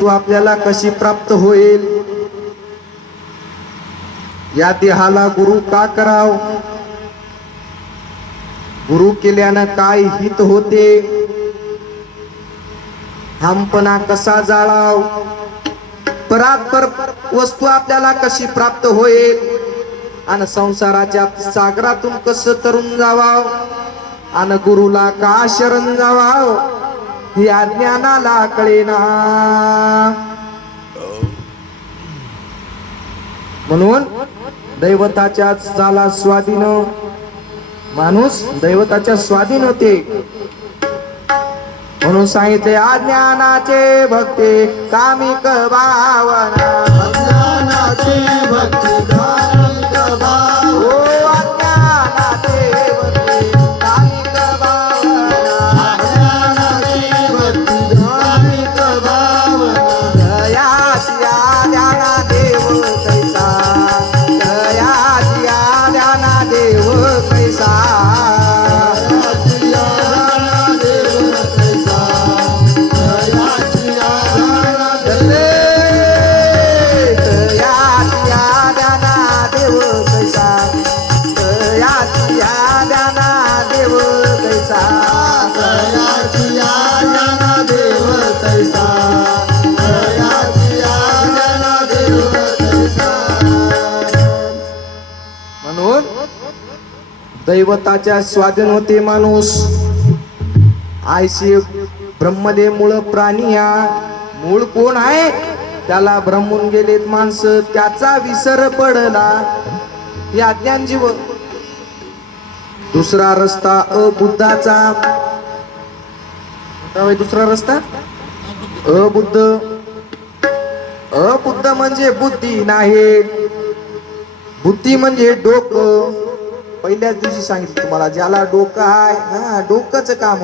तू आपल्याला कशी प्राप्त होईल? या देहाला गुरु का कराव? गुरु केल्यानं काय हित होते? हमपणा कसा जाळाव? परात्पर वस्तू आपल्याला कशी प्राप्त होईल? आणि संसाराच्या सागरातून कसं तरुण जावाव? आणि गुरुला का शरण जावाव? या ज्ञानाला कळेना. म्हणून दैवताच्या चाला स्वाधीन माणूस दैवताच्या स्वाधीन होते. म्हणून सांगितले अज्ञानाचे भक्ती कामिक भावना. अज्ञानाचे भक्ती म्हणून दैवताच्या स्वाधीन होते माणूस. आयशी ब्रह्मदेव मूळ प्राणी हा. मूळ कोण आहे? त्याला भ्रमून गेलेत माणसं. त्याचा विसर पडला. हे अज्ञान जीव दुसरा रस्ता अबुद्धाचा. दुसरा रस्ता? अबुद्ध. अबुद्ध म्हणजे बुद्धी नाही. बुद्धी म्हणजे डोकं. पहिल्याच दिवशी सांगितलं तुम्हाला ज्याला डोकं आहे हा डोकंच काम